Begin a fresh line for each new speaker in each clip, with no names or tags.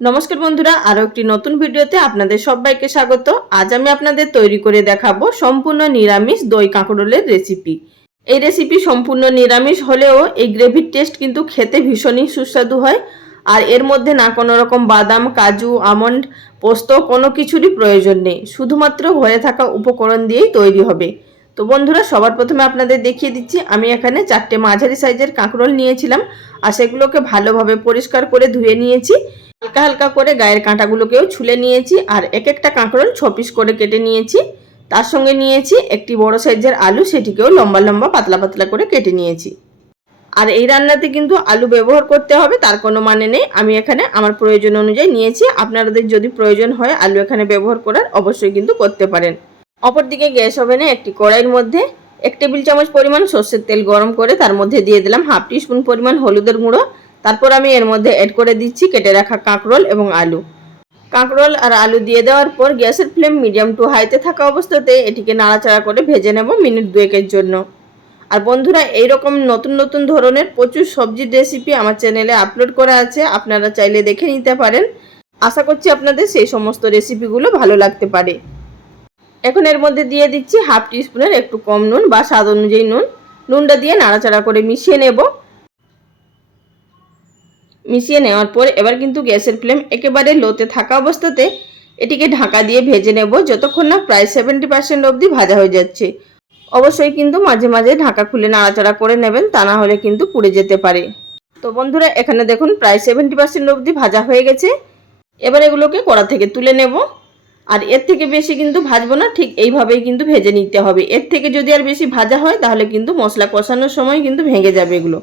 নমস্কার বন্ধুরা, আরও একটি নতুন ভিডিওতে আপনাদের সবাইকে স্বাগত। আজ আমি আপনাদের তৈরি করে দেখাবো সম্পূর্ণ নিরামিষ দই কাঁকরোলের রেসিপি এই রেসিপি সম্পূর্ণ নিরামিষ হলেও এই গ্রেভির টেস্ট কিন্তু খেতে ভীষণই সুস্বাদু হয়। আর এর মধ্যে না কোনো রকম বাদাম, কাজু, আমন্ড, পোস্ত কোনো কিছুরই প্রয়োজন নেই। শুধুমাত্র ঘরে থাকা উপকরণ দিয়েই তৈরি হবে। তো বন্ধুরা, সবার প্রথমে আপনাদের দেখিয়ে দিচ্ছি, আমি এখানে চারটে মাঝারি সাইজের কাঁকরোল নিয়েছিলাম আর সেগুলোকে ভালোভাবে পরিষ্কার করে ধুয়ে নিয়েছি। হালকা হালকা করে গায়ের কাঁটাগুলোকেও ছুলে নিয়েছি আর এক একটা কাঁকরোল ছ পিস করে কেটে নিয়েছি। তার সঙ্গে নিয়েছি একটি বড় সাইজের আলু, সেটিকেও লম্বা লম্বা পাতলা পাতলা করে কেটে নিয়েছি। আর এই রান্নাতে কিন্তু আলু ব্যবহার করতে হবে, তার কোনো মানে নেই। আমি এখানে আমার প্রয়োজন অনুযায়ী নিয়েছি। আপনাদের যদি প্রয়োজন হয় আলু এখানে ব্যবহার করার, অবশ্যই কিন্তু করতে পারেন। অপরদিকে গ্যাস ওভেনে একটি কড়াইয়ের মধ্যে এক টেবিল চামচ পরিমাণ সর্ষের তেল গরম করে তার মধ্যে দিয়ে দিলাম হাফ টি স্পুন পরিমাণ হলুদের গুঁড়ো তারপর আমি এর মধ্যে অ্যাড করে দিচ্ছি কেটে রাখা কাঁকরোল এবং আলু। কাঁকরোল আর আলু দিয়ে দেওয়ার পর গ্যাসের ফ্লেম মিডিয়াম টু হাইতে থাকা অবস্থাতে এটিকে নাড়াচাড়া করে ভেজে নেব মিনিট দুয়েকের জন্য। আর বন্ধুরা, এইরকম নতুন নতুন ধরনের প্রচুর সবজির রেসিপি আমার চ্যানেলে আপলোড করা আছে, আপনারা চাইলে দেখে নিতে পারেন। আশা করছি আপনাদের সেই সমস্ত রেসিপিগুলো ভালো লাগতে পারে। এখন এর মধ্যে দিয়ে দিচ্ছি হাফ টিস্পুনের একটু কম নুন বা স্বাদ অনুযায়ী নুন। নুনটা দিয়ে নাড়াচাড়া করে মিশিয়ে নেব। মিশিয়ে নেওয়ার পর এবার কিন্তু গ্যাসের ফ্লেম একেবারে লোতে থাকা অবস্থাতে এটিকে ঢাকা দিয়ে ভেজে নেব যতক্ষণ না প্রায় সেভেন্টি পার্সেন্ট অবধি ভাজা হয়ে যাচ্ছে। অবশ্যই কিন্তু মাঝে মাঝে ঢাকা খুলে নাড়াচাড়া করে নেবেন, তা না হলে কিন্তু পুড়ে যেতে পারে। তো বন্ধুরা, এখানে দেখুন প্রায় সেভেন্টি পার্সেন্ট অবধি ভাজা হয়ে গেছে। এবার এগুলোকে কড়া থেকে তুলে নেব। আর এর থেকে বেশি কিন্তু ভাজবো না, ঠিক এইভাবেই কিন্তু ভেজে নিতে হবে। এর থেকে যদি আর বেশি ভাজা হয়, তাহলে কিন্তু মশলা কষানোর সময় কিন্তু ভেঙে যাবে এগুলো।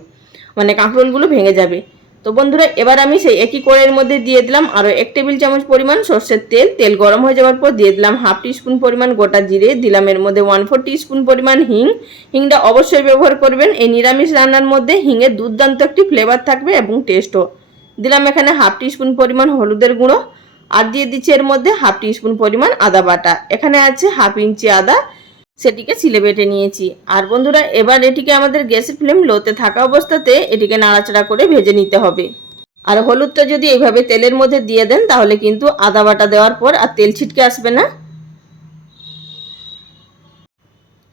মানে কাঁকরোলগুলো ভেঙে যাবে। তো বন্ধুরা, এবার আমি সেই একই কড়াইয়ের মধ্যে দিয়ে দিলাম আরও এক টেবিল চামচ পরিমাণ সর্ষের তেল। তেল গরম হয়ে যাওয়ার পর দিয়ে দিলাম হাফ টিস্পুন পরিমাণ গোটা জিরে। দিলাম এর মধ্যে ওয়ান ফোর টিস্পুন পরিমাণ হিং। হিংটা অবশ্যই ব্যবহার করবেন। এই নিরামিষ রান্নার মধ্যে হিঙের দুর্দান্ত একটি ফ্লেভার থাকবে এবং টেস্টও দিলাম এখানে হাফ টিস্পুন পরিমাণ হলুদের গুঁড়ো। আর দিয়ে দিচ্ছি এর মধ্যে হাফ টিস্পুন পরিমাণ আদা বাটা। এখানে আছে হাফ ইঞ্চি আদা সেটিকে সিলে বেটে নিয়েছি। আর বন্ধুরা, এবার এটিকে আমাদের গ্যাসের ফ্লেম লোতে থাকা অবস্থাতে এটিকে নাড়াচাড়া করে ভেজে নিতে হবে। আর হলুদটা যদি এইভাবে তেলের মধ্যে দিয়ে দেন, তাহলে কিন্তু আদা বাটা দেওয়ার পর আর তেল ছিটকে আসবে না।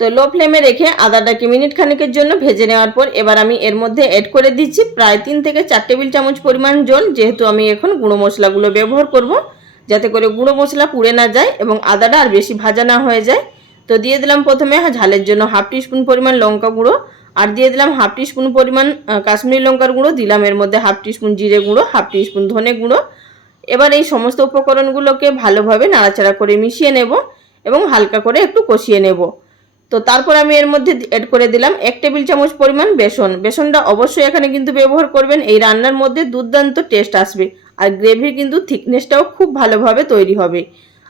তো লো ফ্লেমে রেখে আদাটাকে মিনিট খানিকের জন্য ভেজে নেওয়ার পর এবার আমি এর মধ্যে অ্যাড করে দিচ্ছি প্রায় তিন থেকে চার টেবিল চামচ পরিমাণ জল, যেহেতু আমি এখন গুঁড়ো মশলাগুলো ব্যবহার করব, যাতে করে গুঁড়ো মশলা পুড়ে না যায় এবং আদাটা আর বেশি ভাজা না হয়ে যায়। তো দিয়ে দিলাম প্রথমে ঝালের জন্য হাফ টিস্পুন পরিমাণ লঙ্কা গুঁড়ো, আর দিয়ে দিলাম হাফ টিস্পুন পরিমাণ কাশ্মীরি লঙ্কার গুঁড়ো, দিলাম এর মধ্যে হাফ টিস্পুন জিরে গুঁড়ো, হাফ টিস্পুন ধনে গুঁড়ো। এবার এই সমস্ত উপকরণগুলোকে ভালোভাবে নাড়াচাড়া করে মিশিয়ে নেব এবং হালকা করে একটু কষিয়ে নেব। তো তারপর আমি এর মধ্যে অ্যাড করে দিলাম এক টেবিল চামচ পরিমাণ বেসন। বেসনটা অবশ্যই এখানে কিন্তু ব্যবহার করবেন, এই রান্নার মধ্যে দুর্দান্ত টেস্ট আসবে, আর গ্রেভির কিন্তু থিকনেসটাও খুব ভালোভাবে তৈরি হবে।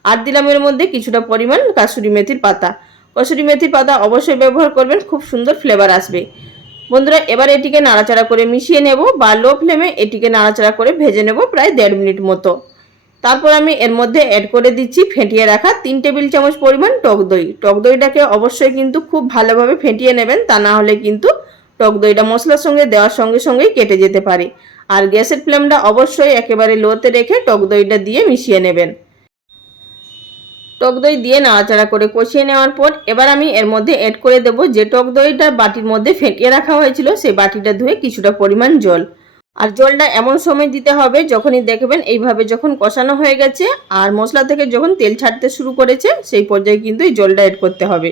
আর দিলাম এর মধ্যে কিছুটা পরিমাণ কাসুরি মেথির পাতা। কসুরি মেথির পাতা অবশ্যই ব্যবহার করবেন, খুব সুন্দর ফ্লেভার আসবে। বন্ধুরা, এবার এটিকে নাড়াচাড়া করে মিশিয়ে নেব বা লো ফ্লেমে এটিকে নাড়াচাড়া করে ভেজে নেব প্রায় দেড় মিনিট মতো। তারপর আমি এর মধ্যে অ্যাড করে দিচ্ছি ফেটিয়ে রাখা তিন টেবিল চামচ পরিমাণ টক দই। টক দইটাকে অবশ্যই কিন্তু খুব ভালোভাবে ফেটিয়ে নেবেন, তা না হলে কিন্তু টক দইটা মশলার সঙ্গে দেওয়ার সঙ্গে সঙ্গেই কেটে যেতে পারে। আর গ্যাসের ফ্লেমটা অবশ্যই একেবারে লোতে রেখে টক দইটা দিয়ে মিশিয়ে নেবেন। টক দই দিয়ে নাড়াচাড়া করে কষিয়ে নেওয়ার পর এবার আমি এর মধ্যে অ্যাড করে দেব যে টক দইটা বাটির মধ্যে ফেটিয়ে রাখা হয়েছিল, সেই বাটিটা ধুয়ে কিছুটা পরিমাণ জল। আর জলটা এমন সময় দিতে হবে যখনই দেখবেন এইভাবে যখন কষানো হয়ে গেছে আর মশলা থেকে যখন তেল ছাড়তে শুরু করেছে, সেই পর্যায়ে কিন্তু এই জলটা অ্যাড করতে হবে।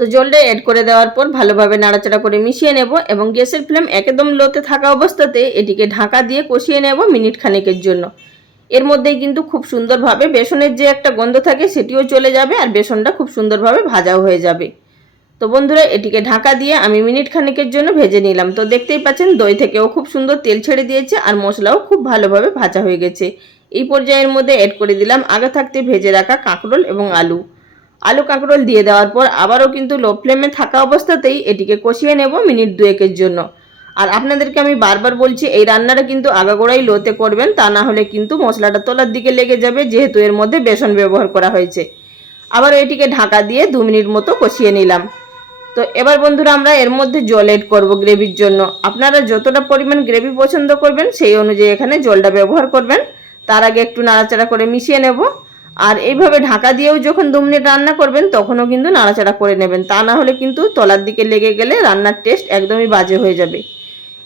তো জলটা অ্যাড করে দেওয়ার পর ভালোভাবে নাড়াচাড়া করে মিশিয়ে নেব এবং গ্যাসের ফ্লেম একদম লোতে থাকা অবস্থাতে এটিকে ঢাকা দিয়ে কষিয়ে নেব মিনিট খানেকের জন্য। এর মধ্যেই কিন্তু খুব সুন্দরভাবে বেসনের যে একটা গন্ধ থাকে সেটিও চলে যাবে আর বেসনটা খুব সুন্দরভাবে ভাজাও হয়ে যাবে। তো বন্ধুরা, এটিকে ঢাকা দিয়ে আমি মিনিট খানেকের জন্য ভেজে নিলাম। তো দেখতেই পাচ্ছেন, দই থেকেও খুব সুন্দর তেল ছেড়ে দিয়েছে আর মশলাও খুব ভালোভাবে ভাজা হয়ে গেছে। এই পর্যায়ের মধ্যে অ্যাড করে দিলাম আগে থাকতে ভেজে রাখা কাঁকরোল এবং আলু। আলু কাঁকরোল দিয়ে দেওয়ার পর আবারও কিন্তু লো ফ্লেমে থাকা অবস্থাতেই এটিকে কষিয়ে নেব মিনিট দুয়েকের জন্য। আর আপনাদেরকে আমি বারবার বলছি, এই রান্নাটা কিন্তু আগাগোড়াই লোতে করবেন, তা না হলে কিন্তু মশলাটা তোলার দিকে লেগে যাবে, যেহেতু এর মধ্যে বেসন ব্যবহার করা হয়েছে। আবার এটিকে ঢাকা দিয়ে দু মিনিট মতো কষিয়ে নিলাম। তো এবার বন্ধুরা, আমরা এর মধ্যে জল এড করব গ্রেভির জন্য। আপনারা যতটা পরিমাণ গ্রেভি পছন্দ করবেন, সেই অনুযায়ী এখানে জলটা ব্যবহার করবেন। তার আগে একটু নাড়াচাড়া করে মিশিয়ে নেব। আর এইভাবে ঢাকা দিয়েও যখন দু মিনিট রান্না করবেন, তখনও কিন্তু নাড়াচাড়া করে নেবেন। তা না হলে কিন্তু তলার দিকে লেগে গেলে রান্নার টেস্ট একদমই বাজে হয়ে যাবে।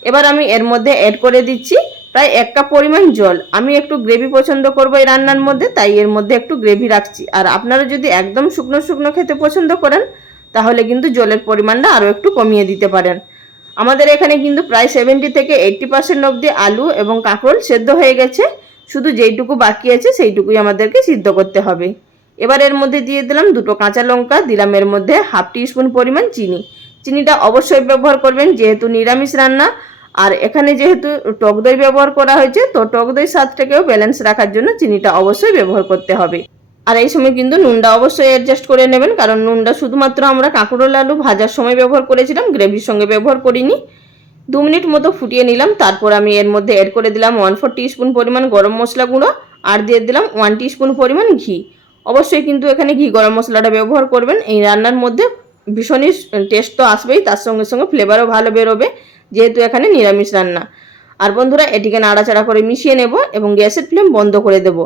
এবার আমি এর মধ্যে অ্যাড করে দিচ্ছি প্রায় এক কাপ পরিমাণ জল। আমি একটু গ্রেভি পছন্দ করব এই রান্নার মধ্যে, তাই এর মধ্যে একটু গ্রেভি রাখছি। আর আপনারা যদি একদম শুকনো শুকনো খেতে পছন্দ করেন, তাহলে কিন্তু জলের পরিমাণটা আরও একটু কমিয়ে দিতে পারেন। আমাদের এখানে কিন্তু প্রায় সেভেন্টি থেকে এইট্টি পার্সেন্ট অবধি আলু এবং কাঁকরোল সেদ্ধ হয়ে গেছে। শুধু যেইটুকু বাকি আছে, সেইটুকুই আমাদেরকে সিদ্ধ করতে হবে। এবার এর মধ্যে দিয়ে দিলাম দুটো কাঁচা লঙ্কা, দিলাম এর মধ্যে হাফ টি স্পুন পরিমাণ চিনি। চিনিটা অবশ্যই ব্যবহার করবেন, যেহেতু নিরামিষ রান্না আর এখানে যেহেতু টক দই ব্যবহার করা হয়েছে, তো টক দই স্বাদটাকেও ব্যালেন্স রাখার জন্য চিনিটা অবশ্যই ব্যবহার করতে হবে। আর এই সময় কিন্তু নুনটা অবশ্যই অ্যাডজাস্ট করে নেবেন, কারণ নুনটা শুধুমাত্র আমরা কাঁকরোল আলু ভাজার সময় ব্যবহার করেছিলাম গ্রেভির সঙ্গে ব্যবহার করিনি। দু মিনিট মতো ফুটিয়ে নিলাম, তারপর আমি এর মধ্যে অ্যাড করে দিলাম ওয়ান ফোর স্পুন পরিমাণ গরম মশলা গুঁড়ো, আর দিয়ে দিলাম ওয়ান স্পুন পরিমাণ ঘি। অবশ্যই কিন্তু এখানে ঘি গরম মশলাটা ব্যবহার করবেন, এই রান্নার মধ্যে ভীষণই টেস্ট তো আসবেই, তার সঙ্গে সঙ্গে ফ্লেভারও ভালো বেরোবে। যেহেতু এখানে নিরামিষ রান্না। আর বন্ধুরা, এটিকে নাড়াচাড়া করে মিশিয়ে নেব এবং গ্যাসের ফ্লেম বন্ধ করে দেব।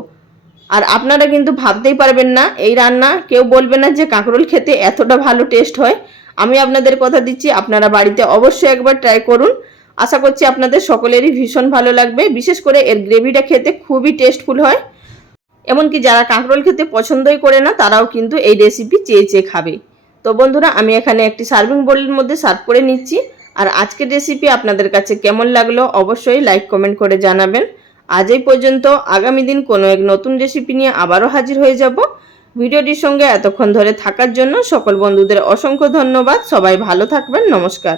আর আপনারা কিন্তু ভাবতেই পারবেন না, এই রান্না কেউ বলবে না যে কাঁকরোল খেতে এতটা ভালো টেস্ট হয়। আমি আপনাদের কথা দিচ্ছি, আপনারা বাড়িতে অবশ্যই একবার ট্রাই করুন। আশা করছি আপনাদের সকলেরই ভীষণ ভালো লাগবে। বিশেষ করে এর গ্রেভিটা খেতে খুবই টেস্টফুল হয়। এমনকি যারা কাঁকরোল খেতে পছন্দই করে না, তারাও কিন্তু এই রেসিপি চেয়ে চেয়ে খাবে। তো বন্ধুরা, আমি এখানে একটি সার্ভিং বোলের মধ্যে সার্ভ করে নিচ্ছি। আর আজকের রেসিপি আপনাদের কাছে কেমন লাগল অবশ্যই লাইক কমেন্ট করে জানাবেন। আজ এই পর্যন্ত আগামী দিন কোনো এক নতুন রেসিপি নিয়ে আবারও হাজির হয়ে যাব। ভিডিওটির সঙ্গে এতক্ষণ ধরে থাকার জন্য সকল বন্ধুদের অসংখ্য ধন্যবাদ। সবাই ভালো থাকবেন। নমস্কার।